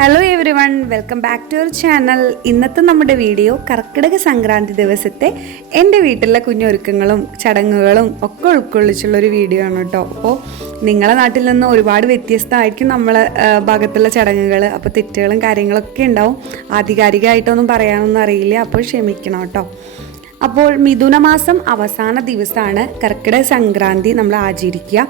Hello everyone welcome back to our channel ഇന്നത്തെ നമ്മുടെ video കർക്കിടക സംക്രാന്തി ദിവസത്തെ എന്റെ വീട്ടിലെ കുഞ്ഞൊരുക്കങ്ങളും ചടങ്ങുകളും ഒക്കെ ഉൾക്കൊള്ളിച്ചുള്ള ഒരു വീഡിയോ ആണ് കേട്ടോ. അപ്പോൾ നിങ്ങളെ നാട്ടിൽ നിന്ന് ഒരുപാട് വ്യത്യസ്തമായിരിക്കും നമ്മളെ ഭാഗത്തുള്ള ചടങ്ങുകൾ അപ്പോൾ തെറ്റുകളും കാര്യങ്ങളൊക്കെ ഉണ്ടാവും. ആധികാരികമായിട്ടൊന്നും പറയാനൊന്നും അറിയില്ല അപ്പോൾ ക്ഷമിക്കണം കേട്ടോ. അപ്പോൾ മിഥുനമാസം അവസാന ദിവസമാണ് കർക്കിടക സംക്രാന്തി നമ്മൾ ആചരിക്കുക.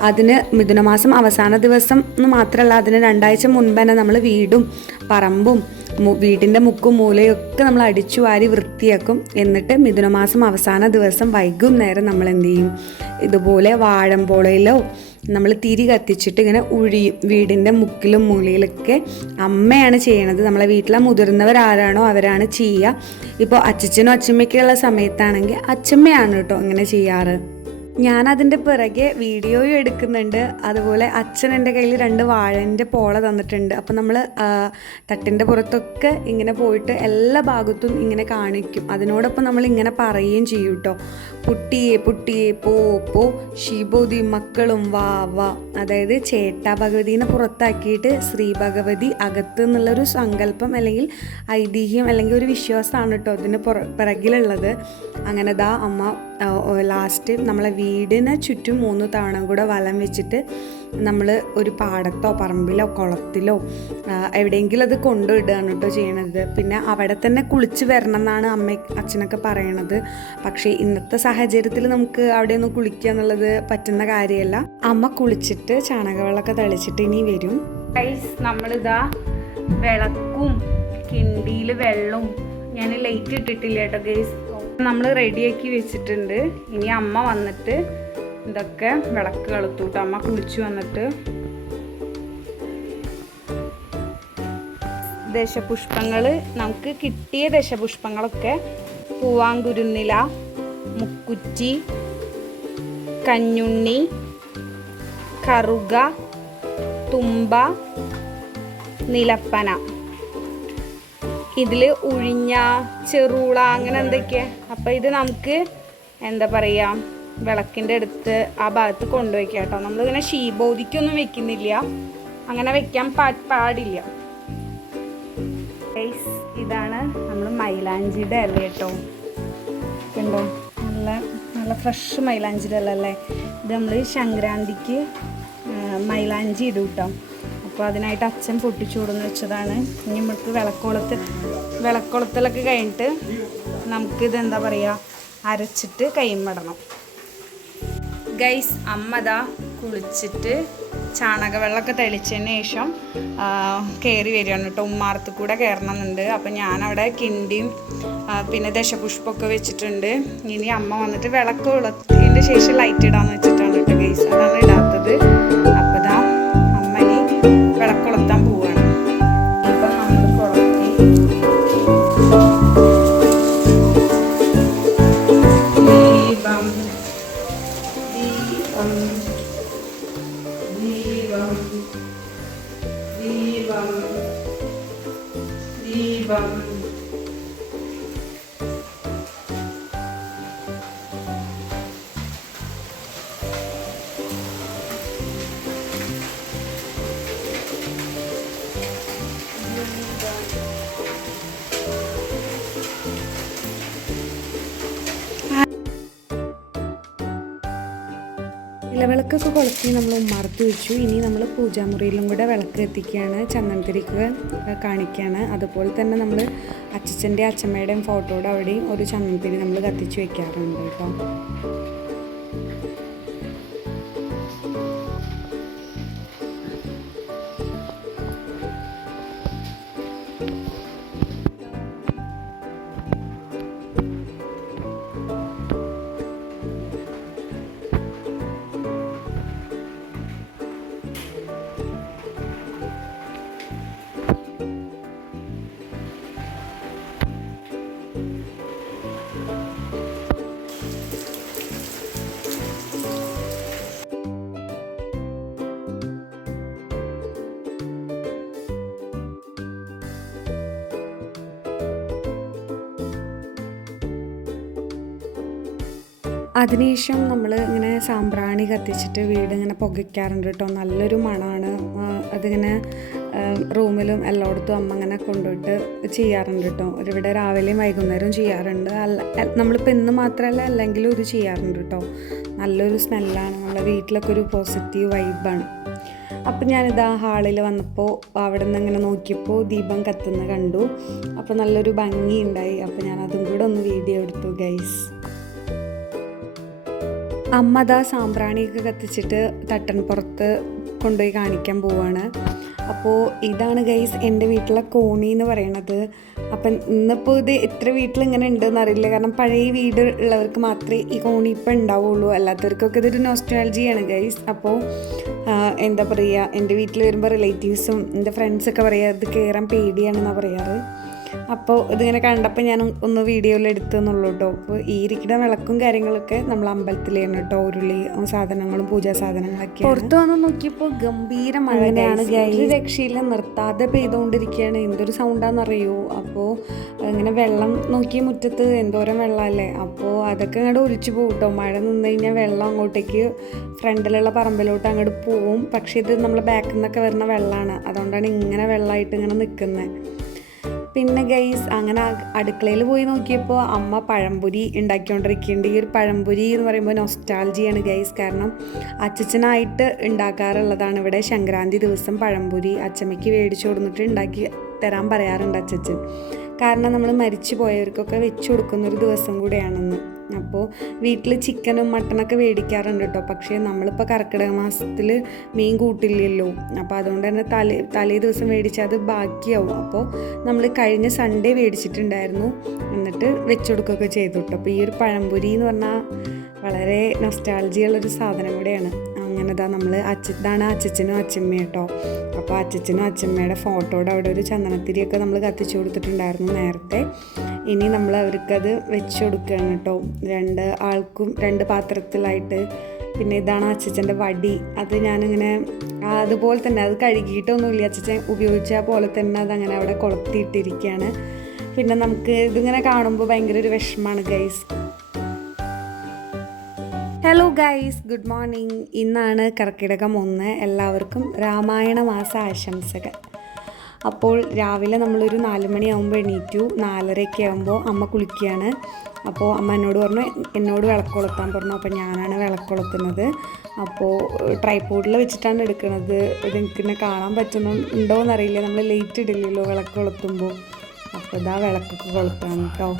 അതിന് മിഥുനമാസം അവസാന ദിവസം എന്ന് മാത്രമല്ല അതിന് രണ്ടാഴ്ച മുൻപ് തന്നെ നമ്മൾ വീടും പറമ്പും വീടിന്റെ മുക്കും മൂലയും ഒക്കെ നമ്മൾ അടിച്ചു വാരി വൃത്തിയാക്കും. എന്നിട്ട് മിഥുനമാസം അവസാന ദിവസം വൈകുന്നേരം നമ്മൾ എന്ത് ചെയ്യും? ഇതുപോലെ വാഴമ്പോളയിലോ നമ്മൾ തിരി കത്തിച്ചിട്ട് ഇങ്ങനെ ഉഴിയും. വീടിന്റെ മുക്കിലും മൂലയിലൊക്കെ അമ്മയാണ് ചെയ്യണത്. നമ്മളെ വീട്ടിലെ മുതിർന്നവരാരാണോ അവരാണ് ചെയ്യുക. ഇപ്പോൾ അച്ചച്ചനും അച്ഛമ്മയ്ക്കുള്ള സമയത്താണെങ്കിൽ അച്ഛമ്മയാണ് കേട്ടോ ഇങ്ങനെ ചെയ്യാറ്. ഞാൻ അതിന്റെ പിറകെ വീഡിയോയും എടുക്കുന്നുണ്ട്. അതുപോലെ അച്ഛൻ എന്റെ കയ്യിൽ രണ്ട് വാഴന്റെ പോള തന്നിട്ടുണ്ട്. അപ്പം നമ്മൾ തട്ടിന്റെ പുറത്തൊക്കെ ഇങ്ങനെ പോയിട്ട് എല്ലാ ഭാഗത്തും ഇങ്ങനെ കാണിക്കും. അതിനോടൊപ്പം നമ്മൾ ഇങ്ങനെ പറയുകയും ചെയ്യും കേട്ടോ പുട്ടിയെ പുട്ടിയെ പോ പോ ശിബോധി മക്കളും വാ വാ. അതായത് ചേട്ടാ ഭഗവതിനെ പുറത്താക്കിയിട്ട് ശ്രീ ഭഗവതി അകത്ത് എന്നുള്ളൊരു സങ്കല്പം അല്ലെങ്കിൽ ഐതിഹ്യം അല്ലെങ്കിൽ ഒരു വിശ്വാസമാണ് കേട്ടോ അതിന് പുറ പിറകിലുള്ളത്. അങ്ങനെ ദാ അമ്മ ലാസ്റ്റ് നമ്മളെ വീടിനെ ചുറ്റും മൂന്ന് തവണ കൂടെ വലം വെച്ചിട്ട് നമ്മൾ ഒരു പാടത്തോ പറമ്പിലോ കുളത്തിലോ എവിടെയെങ്കിലും അത് കൊണ്ടുവിടുകയാണ് കേട്ടോ ചെയ്യണത്. പിന്നെ അവിടെ തന്നെ കുളിച്ച് വരണം എന്നാണ് അമ്മ അച്ഛനൊക്കെ പറയണത്. പക്ഷേ ഇന്നത്തെ സാഹചര്യത്തിൽ നമുക്ക് അവിടെ ഒന്ന് കുളിക്കുക എന്നുള്ളത് പറ്റുന്ന കാര്യമല്ല. അമ്മ കുളിച്ചിട്ട് ചാണകവെള്ളമൊക്കെ തളിച്ചിട്ട് ഇനി വരും. നമ്മളിതാ വിളക്കും കിണ്ടിയിൽ വെള്ളവും ഞാൻ ലൈറ്റ് ഇട്ടിട്ടില്ല കേട്ടോ ഗൈസ് നമ്മൾ റെഡിയാക്കി വെച്ചിട്ടുണ്ട്. ഇനി അമ്മ വന്നിട്ട് ഇതൊക്കെ വിളക്ക് കളുത്തൂട്ടോ അമ്മ കുളിച്ചു വന്നിട്ട്. ദശപുഷ്പങ്ങൾ നമുക്ക് കിട്ടിയ ദശപുഷ്പങ്ങളൊക്കെ പൂവാങ്കുരുന്നില മുക്കുറ്റി കഞ്ഞുണ്ണി കറുക തുമ്പ നിലപ്പന. ഇതിൽ ഉഴിഞ്ഞ ചെറുള അങ്ങനെ എന്തൊക്കെയാ? അപ്പം ഇത് നമുക്ക് എന്താ പറയുക വിളക്കിന്റെ അടുത്ത് ആ ഭാഗത്ത് കൊണ്ടുവയ്ക്കുക കേട്ടോ. നമ്മളിങ്ങനെ ശീബോധിക്കൊന്നും വെക്കുന്നില്ല. അങ്ങനെ വെക്കാൻ പാ പാടില്ല. ഇതാണ് നമ്മൾ മൈലാഞ്ചിയുടെ ഇല കേട്ടോ. കണ്ടോ? നല്ല നല്ല ഫ്രഷ് മൈലാഞ്ചിയുടെ ഇല അല്ലേ? ഇത് നമ്മൾ സംക്രാന്തിക്ക് മൈലാഞ്ചി ഇടും കേട്ടോ. അപ്പോൾ അതിനായിട്ട് അച്ഛൻ പൊട്ടിച്ചൂടുന്ന് വെച്ചതാണ്. ഇനി നമുക്ക് വിളക്കുളത്ത് വിളക്കുളത്തിലൊക്കെ കഴിഞ്ഞിട്ട് നമുക്കിത് എന്താ പറയുക അരച്ചിട്ട് കൈമടണം. ഗൈസ് അമ്മതാ കുളിച്ചിട്ട് ചാണകവെള്ളമൊക്കെ തെളിച്ചതിന് ശേഷം കയറി വരികയാണ് കേട്ടോ. ഉമ്മാർത്ത് കൂടെ കയറണമെന്നുണ്ട്. അപ്പം ഞാനവിടെ കിണ്ടിയും പിന്നെ ദശപുഷ്പമൊക്കെ വെച്ചിട്ടുണ്ട്. ഇനി അമ്മ വന്നിട്ട് വിളക്ക് കൊളുത്തിന്റെ ശേഷം ലൈറ്റ് ഇടാന്ന് വെച്ചിട്ടാണ് കേട്ടോ ഗൈസ്. അതാണ് ഇടാത്തത്. ദീപം ഇലവിളക്കൊക്കെ കൊളുത്തി നമ്മൾ ഉമ്മർത്ത് വെച്ചു. ഇനി നമ്മൾ പൂജാമുറിയിലും കൂടെ വിളക്ക് എത്തിക്കുകയാണ് ചന്ദനത്തിരിക്ക് കാണിക്കുകയാണ്. അതുപോലെ തന്നെ നമ്മൾ അച്ഛന്റെ അച്ഛമ്മയുടെയും ഫോട്ടോയുടെ അവിടെയും ഒരു ചന്ദനത്തിരി നമ്മൾ കത്തിച്ച് വെക്കാറുണ്ട് കേട്ടോ. അതിനുശേഷം നമ്മൾ ഇങ്ങനെ സാമ്പ്രാണി കത്തിച്ചിട്ട് വീട് ഇങ്ങനെ പുകയ്ക്കാറുണ്ട് കേട്ടോ. നല്ലൊരു മണമാണ്. അതിങ്ങനെ റൂമിലും എല്ലായിടത്തും അമ്മ ഇങ്ങനെ കൊണ്ടുപോയിട്ട് ചെയ്യാറുണ്ട് കേട്ടോ. ഇവിടെ രാവിലെയും വൈകുന്നേരവും ചെയ്യാറുണ്ട്. അല്ല നമ്മളിപ്പോൾ ഇന്ന് മാത്രമല്ല അല്ലെങ്കിലും ഇത് ചെയ്യാറുണ്ട് കേട്ടോ. നല്ലൊരു സ്മെല്ലാണ്. നമ്മളെ വീട്ടിലൊക്കെ ഒരു പോസിറ്റീവ് വൈബാണ് അപ്പം ഞാനിതാ ഹാളിൽ വന്നപ്പോൾ അവിടെ നിന്ന് ഇങ്ങനെ നോക്കിയപ്പോൾ ദീപം കത്തുന്ന കണ്ടു. അപ്പോൾ നല്ലൊരു ഭംഗി ഉണ്ടായി അപ്പോൾ ഞാൻ അതും കൂടെ ഒന്ന് വീഡിയോ എടുത്തു ഗൈസ് അമ്മ ദാ സാമ്പ്രാണിയൊക്കെ കത്തിച്ചിട്ട് തട്ടൻ പുറത്ത് കൊണ്ടുപോയി കാണിക്കാൻ പോവാണ്. അപ്പോൾ ഇതാണ് ഗൈസ് എന്റെ വീട്ടിലെ കോണി എന്ന് പറയണത്. അപ്പം ഇന്നിപ്പോൾ ഇത് എത്ര വീട്ടിൽ ഇങ്ങനെ ഉണ്ടെന്ന് അറിയില്ല. കാരണം പഴയ വീട് ഉള്ളവർക്ക് മാത്രമേ ഈ കോണി ഇപ്പം ഉണ്ടാവുള്ളൂ. അല്ലാത്തവർക്കൊക്കെ ഇതൊരു നോസ്റ്റാൾജിയാണ് ഗൈസ്. അപ്പോൾ എന്താ പറയുക എന്റെ വീട്ടിൽ വരുമ്പോൾ റിലേറ്റീവ്സും എന്റെ ഫ്രണ്ട്സൊക്കെ പറയുക ഇത് കയറാൻ പേടിയാണെന്നാണ് പറയാറ്. അപ്പോൾ ഇതിങ്ങനെ കണ്ടപ്പോൾ ഞാൻ ഒന്ന് വീഡിയോയിൽ എടുത്തെന്നുള്ളൂ കേട്ടോ അപ്പോൾ ഈ ഇരിക്കുന്ന വിളക്കും കാര്യങ്ങളൊക്കെ നമ്മൾ അമ്പലത്തിലാണ് കേട്ടോ ഉരുളി സാധനങ്ങളും പൂജാ സാധനങ്ങളൊക്കെ പുറത്ത് വന്ന് നോക്കിയപ്പോൾ ഗംഭീര മഴയാണ് ഒരു രക്ഷയിൽ നിർത്താതെ പെയ്തുകൊണ്ടിരിക്കുകയാണ് എന്തൊരു സൗണ്ടാണെന്നറിയോ അപ്പോൾ ഇങ്ങനെ വെള്ളം നോക്കിയ മുറ്റത്ത് എന്തോരം വെള്ളമല്ലേ അപ്പോൾ അതൊക്കെ അങ്ങോട്ട് ഒലിച്ചു പോകും കേട്ടോ മഴ നിന്ന് കഴിഞ്ഞാൽ വെള്ളം അങ്ങോട്ടേക്ക് ഫ്രണ്ടിലുള്ള പറമ്പിലോട്ട് അങ്ങോട്ട് പോവും. പക്ഷേ ഇത് നമ്മളെ ബാക്കിൽ നിന്നൊക്കെ വരുന്ന വെള്ളമാണ് അതുകൊണ്ടാണ് ഇങ്ങനെ വെള്ളമായിട്ട് ഇങ്ങനെ നിൽക്കുന്നത് പിന്നെ ഗൈസ് അങ്ങനെ അടുക്കളയിൽ പോയി നോക്കിയപ്പോൾ അമ്മ പഴംപൊരി ഉണ്ടാക്കിക്കൊണ്ടിരിക്കുന്നുണ്ട്. ഈ ഒരു പഴംപൊരി എന്ന് പറയുമ്പോൾ നൊസ്റ്റാൾജിയാണ് ഗൈസ് കാരണം അച്ചച്ചനായിട്ട് ഉണ്ടാക്കാറുള്ളതാണ് ഇവിടെ സംക്രാന്തി ദിവസം പഴംപൊരി. അച്ചമ്മയ്ക്ക് മേടിച്ചു കൊടുത്തിട്ട് ഉണ്ടാക്കി തരാൻ പറയാറുണ്ട് അച്ഛച്ചൻ. കാരണം നമ്മൾ മരിച്ചു പോയവർക്കൊക്കെ വെച്ചു കൊടുക്കുന്ന ഒരു ദിവസം കൂടെയാണെന്ന്. അപ്പോൾ വീട്ടിൽ ചിക്കനും മട്ടനൊക്കെ മേടിക്കാറുണ്ട് കേട്ടോ. പക്ഷേ നമ്മളിപ്പോൾ കർക്കിടക മാസത്തിൽ മീൻ കൂട്ടില്ലല്ലോ. അപ്പോൾ അതുകൊണ്ട് തന്നെ തലേ തലേ ദിവസം മേടിച്ചാൽ അത് ബാക്കിയാവും. അപ്പോൾ നമ്മൾ കഴിഞ്ഞ സൺഡേ മേടിച്ചിട്ടുണ്ടായിരുന്നു എന്നിട്ട് വെച്ചുകൊടുക്കുകയൊക്കെ ചെയ്തു കേട്ടോ. അപ്പോൾ ഈ ഒരു പഴംപൊരി എന്ന് പറഞ്ഞാൽ വളരെ നൊസ്റ്റാൾജിയുള്ളൊരു സാധനം കൂടെയാണ്. അങ്ങനെ നമ്മൾ അച്ഛ ഇതാണ് അച്ചച്ചനും അച്ഛമ്മയും കേട്ടോ. അപ്പോൾ അച്ചച്ചനും അച്ഛമ്മയുടെ ഫോട്ടോയുടെ അവിടെ ഒരു ചന്ദനത്തിരിയൊക്കെ നമ്മൾ കത്തിച്ചു കൊടുത്തിട്ടുണ്ടായിരുന്നു നേരത്തെ. ഇനി നമ്മൾ അവർക്കത് വെച്ച് കൊടുക്കുകയാണ് കേട്ടോ. രണ്ട് ആൾക്കും രണ്ട് പാത്രത്തിലായിട്ട്. പിന്നെ ഇതാണ് അച്ചച്ചന്റെ വടി. അത് ഞാനിങ്ങനെ അതുപോലെ തന്നെ അത് കഴുകിയിട്ടൊന്നുമില്ല. അച്ഛച്ചൻ ഉപയോഗിച്ച പോലെ തന്നെ അതങ്ങനെ അവിടെ കൊളുത്തിയിട്ടിരിക്കുകയാണ്. പിന്നെ നമുക്ക് ഇതിങ്ങനെ കാണുമ്പോൾ ഭയങ്കര ഒരു വിഷമമാണ് guys hello guys good morning ഇന്നാണ് കർക്കിടകം ഒന്ന്. എല്ലാവർക്കും രാമായണ മാസ ആശംസകൾ. അപ്പോൾ രാവിലെ നമ്മളൊരു നാല് മണിയാകുമ്പോൾ എണീറ്റു. നാലരയൊക്കെ ആകുമ്പോൾ അമ്മ കുളിക്കുകയാണ് അപ്പോൾ അമ്മ എന്നോട് പറഞ്ഞു എന്നോട് വിളക്കൊളുത്താൻ പറഞ്ഞു. അപ്പോൾ ഞാനാണ് വിളക്കൊളുത്തുന്നത്. അപ്പോൾ ട്രൈപോഡിൽ വെച്ചിട്ടാണ് എടുക്കുന്നത് ഇത് എനിക്കിന്നെ കാണാൻ പറ്റുന്നുണ്ടോ എന്നറിയില്ല നമ്മൾ ലേറ്റ് ഇടില്ലല്ലോ വിളക്ക് കൊളുത്തുമ്പോൾ അപ്പോൾ ഇതാ വിളക്കൊക്കെ കൊളുത്താണ് കേട്ടോ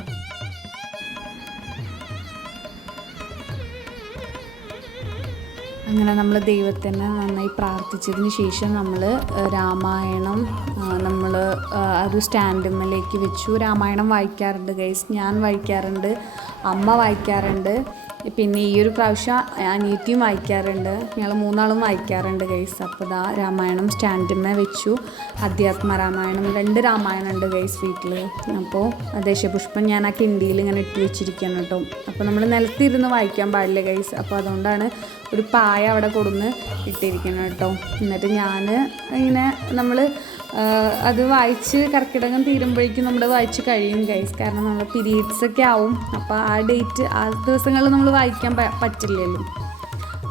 അങ്ങനെ നമ്മൾ ദൈവത്തിനെ നന്നായി പ്രാർത്ഥിച്ചതിന് ശേഷം നമ്മൾ രാമായണം നമ്മൾ ഒരു സ്റ്റാൻഡിന്മേലേക്ക് വെച്ചു. രാമായണം വായിക്കാറുണ്ട് ഗൈസ്. ഞാൻ വായിക്കാറുണ്ട് അമ്മ വായിക്കാറുണ്ട്. പിന്നെ ഈ ഒരു പ്രാവശ്യം അനിയത്തിയും വായിക്കാറുണ്ട്. ഞങ്ങൾ മൂന്നാളും വായിക്കാറുണ്ട് ഗൈസ് അപ്പോൾ ഇതാ രാമായണം സ്റ്റാൻഡിമേ വെച്ചു. അധ്യാത്മ രാമായണം രണ്ട് രാമായണം ഉണ്ട് ഗൈസ് വീട്ടിൽ അപ്പോൾ ദേശപുഷ്പം ഞാൻ ആ കിണ്ടിയിൽ ഇങ്ങനെ ഇട്ട് വെച്ചിരിക്കുകയാണ് കേട്ടോ. അപ്പോൾ നമ്മൾ നിലത്തിരുന്ന് വായിക്കാൻ പാടില്ല ഗൈസ് അപ്പോൾ അതുകൊണ്ടാണ് ഒരു പായ അവിടെ കൊടുന്ന് ഇട്ടിരിക്കണം കേട്ടോ. എന്നിട്ട് ഞാൻ ഇങ്ങനെ നമ്മൾ അത് വായിച്ച് കർക്കിടകം തീരുമ്പോഴേക്കും നമ്മൾ വായിച്ച് കഴിയും ഗൈസ് കാരണം നമ്മൾ പീരീഡ്സ് ഒക്കെ ആവും. അപ്പോൾ ആ ഡേറ്റ് ആ ദിവസങ്ങളിൽ നമ്മൾ വായിക്കാൻ പറ്റില്ലല്ലോ.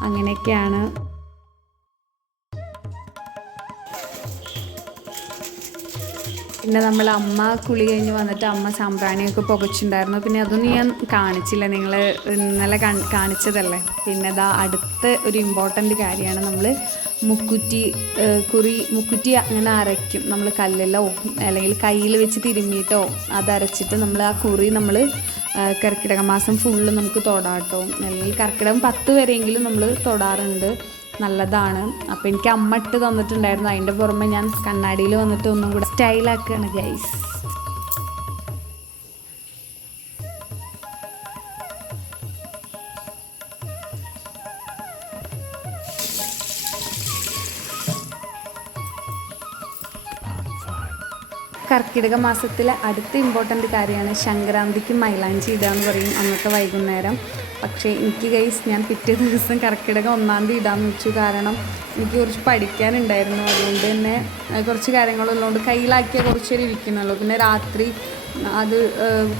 അങ്ങനെയൊക്കെയാണ്. പിന്നെ നമ്മൾ അമ്മ കുളി കഴിഞ്ഞ് വന്നിട്ട് അമ്മ സാമ്പ്രാണിയൊക്കെ പുകച്ചിട്ടുണ്ടായിരുന്നു. പിന്നെ അതൊന്നും ഞാൻ കാണിച്ചില്ല. നിങ്ങൾ ഇന്നലെ കാണിച്ചതല്ലേ? പിന്നെ അതാ അടുത്ത ഒരു ഇമ്പോർട്ടന്റ് കാര്യമാണ് നമ്മൾ മുക്കുറ്റി കുറി മുക്കുറ്റി അങ്ങനെ അരയ്ക്കും. നമ്മൾ കല്ലിലോ അല്ലെങ്കിൽ കയ്യിൽ വെച്ച് തിരുമ്മിയിട്ടോ അത് അരച്ചിട്ട് നമ്മൾ ആ കുറി നമ്മൾ കർക്കിടക മാസം ഫുള്ള് നമുക്ക് തൊടാട്ടോ. അല്ലെങ്കിൽ കർക്കിടകം പത്ത് വരെയെങ്കിലും നമ്മൾ തൊടാറുണ്ട്. നല്ലതാണ്. അപ്പോൾ എനിക്ക് അമ്മ ഇട്ട് തന്നിട്ടുണ്ടായിരുന്നു. അതിന്റെ പുറമെ ഞാൻ കണ്ണാടിയിൽ വന്നിട്ട് ഒന്നും കൂടെ സ്റ്റൈലാക്കുകയാണ് ഗൈസ് കർക്കിടക മാസത്തിലെ അടുത്ത ഇമ്പോർട്ടന്റ് കാര്യമാണ് സംക്രാന്തിക്ക് മൈലാഞ്ചി ഇടുക എന്ന് പറയും അന്നത്തെ വൈകുന്നേരം. പക്ഷേ എനിക്ക് ഗൈസ് ഞാൻ പിറ്റേ ദിവസം കർക്കിടകം ഒന്നാം തീയതി ഇടാമെന്ന് വെച്ചു. കാരണം എനിക്ക് കുറച്ച് പഠിക്കാനുണ്ടായിരുന്നു. അതുകൊണ്ട് തന്നെ കുറച്ച് കാര്യങ്ങളുള്ളതുകൊണ്ട് കയ്യിലാക്കിയ കുറച്ച് നേരം ഇരിക്കണമല്ലോ പിന്നെ രാത്രി അത്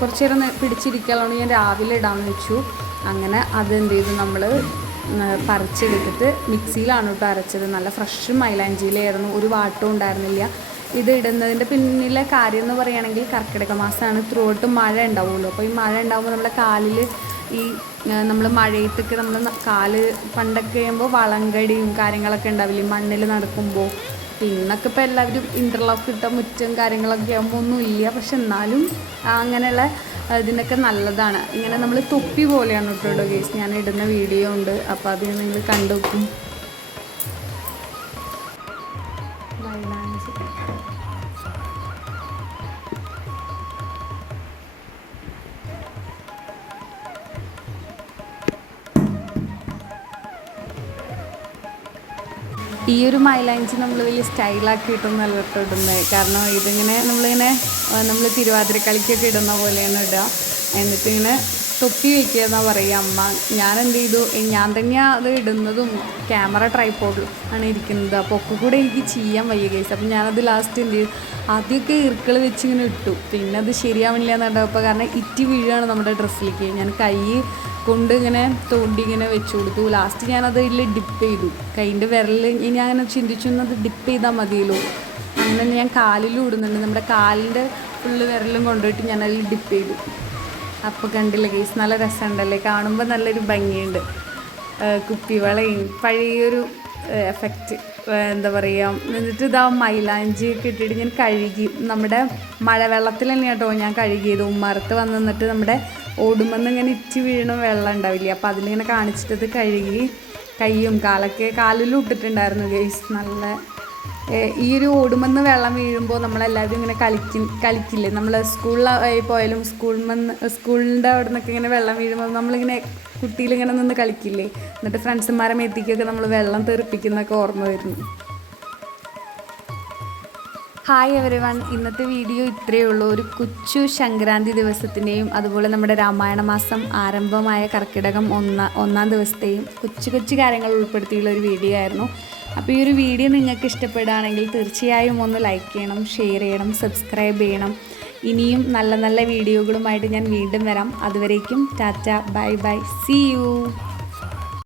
കുറച്ച് നേരം പിടിച്ചിരിക്കാനുള്ള ഞാൻ രാവിലെ ഇടാമെന്ന് വെച്ചു. അങ്ങനെ അത് എന്ത് ചെയ്തു? നമ്മൾ പറിച്ചെടുത്തിട്ട് മിക്സിയിലാണ് കേട്ടോ അരച്ചത്. നല്ല ഫ്രഷ് മൈലാഞ്ചിയിലായിരുന്നു. ഒരു വാട്ടവും ഉണ്ടായിരുന്നില്ല. ഇത് ഇടുന്നതിന്റെ പിന്നിലെ കാര്യം എന്ന് പറയുകയാണെങ്കിൽ കർക്കിടക മാസമാണ്. ത്രൂ ഔട്ട് മഴ ഉണ്ടാവുമല്ലോ. അപ്പോൾ ഈ മഴ ഉണ്ടാകുമ്പോൾ നമ്മുടെ കാലിൽ ഈ നമ്മൾ മഴയത്തൊക്കെ നമ്മൾ കാൽ പണ്ടൊക്കെ ചെയ്യുമ്പോൾ വളങ്കടിയും കാര്യങ്ങളൊക്കെ ഉണ്ടാവില്ലേ? മണ്ണിൽ നടക്കുമ്പോൾ പിന്നൊക്കെ ഇപ്പോൾ എല്ലാവരും ഇന്റർലോക്ക് ഇട്ട മുറ്റും കാര്യങ്ങളൊക്കെ ആകുമ്പോൾ ഒന്നും ഇല്ല. പക്ഷെ എന്നാലും അങ്ങനെയുള്ള ഇതിനൊക്കെ നല്ലതാണ്. ഇങ്ങനെ നമ്മൾ തൊപ്പി പോലെയാണ് കേട്ടോ കേസ് ഞാൻ ഇടുന്ന വീഡിയോ ഉണ്ട്. അപ്പോൾ അത് നിങ്ങൾ കണ്ടു ഈ ഒരു മൈലാഞ്ചി നമ്മൾ വലിയ സ്റ്റൈലാക്കിയിട്ടൊന്നും അല്ല ഇടുന്നത് കാരണം ഇതിങ്ങനെ നമ്മളിങ്ങനെ നമ്മൾ തിരുവാതിര കളിക്കൊക്കെ ഇടുന്ന പോലെയാണ് ഇടുക. എന്നിട്ട് ഇങ്ങനെ തൊപ്പി എന്നാ പറയുക അമ്മ. ഞാൻ എന്ത് ചെയ്തു ഞാൻ തന്നെയാണ് അത് ഇടുന്നതും ക്യാമറ ട്രൈപ്പോഡ് ആണ് ഇരിക്കുന്നത്. അപ്പോൾ ഒക്കെ കൂടെ എനിക്ക് ചെയ്യാൻ വയ്യ കേസ് അപ്പം ഞാനത് ലാസ്റ്റ് എന്ത് ചെയ്തു? ആദ്യമൊക്കെ ഇറുക്കൾ വെച്ച് ഇങ്ങനെ ഇട്ടു. പിന്നെ അത് ശരിയാവണില്ല എന്ന് കണ്ടപ്പോൾ കാരണം ഇറ്റി വീഴുകയാണ് നമ്മുടെ ഡ്രസ്സിലേക്ക്. ഞാൻ കൈ കൊണ്ട് ഇങ്ങനെ തോണ്ടി ഇങ്ങനെ വെച്ച് കൊടുത്തു. ലാസ്റ്റ് ഞാനത് ഇതിൽ ഡിപ്പ് ചെയ്തു. കൈന്റെ വിരൽ ഞാൻ അങ്ങനെ ചിന്തിച്ചു അത് ഡിപ്പ് ചെയ്താൽ മതിയല്ലോ. അങ്ങനെ ഞാൻ കാലിലും ഇടുന്നുണ്ട്. നമ്മുടെ കാലിന്റെ ഫുള്ള് വിരലും കൊണ്ടുപോയിട്ട് ഞാനതിൽ ഡിപ്പ് ചെയ്തു. അപ്പോൾ കണ്ടില്ലേ കേസ് നല്ല രസമുണ്ടല്ലേ? കാണുമ്പോൾ നല്ലൊരു ഭംഗിയുണ്ട്. കുപ്പിവളയും പഴയൊരു എഫക്റ്റ് എന്താ പറയുക എന്നിട്ട് ഇതാ മൈലാഞ്ചി ഒക്കെ ഇട്ടിട്ട് ഞാൻ കഴുകി. നമ്മുടെ മഴവെള്ളത്തിൽ തന്നെ കേട്ടോ ഞാൻ കഴുകിയത്. ഉമ്മറത്ത് വന്ന് നിന്നിട്ട് നമ്മുടെ ഓടുമെന്ന് ഇങ്ങനെ ഇറ്റി വീണ വെള്ളം ഉണ്ടാവില്ലേ? അപ്പോൾ അതിലിങ്ങനെ കാണിച്ചിട്ടത് കഴുകി കൈയും കാലൊക്കെ കാലിലും ഇട്ടിട്ടുണ്ടായിരുന്നു ഗേസ് നല്ല ഈ ഒരു ഓടുമെന്ന് വെള്ളം വീഴുമ്പോൾ നമ്മളെല്ലാവരും ഇങ്ങനെ കളിക്കും കളിക്കില്ലേ? നമ്മൾ സ്കൂളിലായി പോയാലും സ്കൂളിൽ നിന്ന് സ്കൂളിന്റെ അവിടെ നിന്നൊക്കെ ഇങ്ങനെ വെള്ളം വീഴുമ്പോൾ നമ്മളിങ്ങനെ കുട്ടിയിലിങ്ങനെ നിന്ന് കളിക്കില്ലേ? എന്നിട്ട് ഫ്രണ്ട്സുമാരെ മെത്തിക്കൊക്കെ നമ്മൾ വെള്ളം തെറിപ്പിക്കുന്നൊക്കെ ഓർമ്മ വരുന്നു. ഹായ് എവരി വൺ ഇന്നത്തെ വീഡിയോ ഇത്രയേ ഉള്ളൂ. ഒരു കൊച്ചു സംക്രാന്തി ദിവസത്തിന്റെയും അതുപോലെ നമ്മുടെ രാമായണ മാസം ആരംഭമായ കർക്കിടകം ഒന്ന ഒന്നാം ദിവസത്തെയും കൊച്ചു കൊച്ചു കാര്യങ്ങൾ ഉൾപ്പെടുത്തിയുള്ള ഒരു വീഡിയോ ആയിരുന്നു. അപ്പോൾ ഈ ഒരു വീഡിയോ നിങ്ങൾക്ക് ഇഷ്ടപ്പെടുകയാണെങ്കിൽ തീർച്ചയായും ഒന്ന് ലൈക്ക് ചെയ്യണം ഷെയർ ചെയ്യണം സബ്സ്ക്രൈബ് ചെയ്യണം. ഇനിയും നല്ല നല്ല വീഡിയോകളുമായിട്ട് ഞാൻ വീണ്ടും വരാം. അതുവരേക്കും tata bye bye see you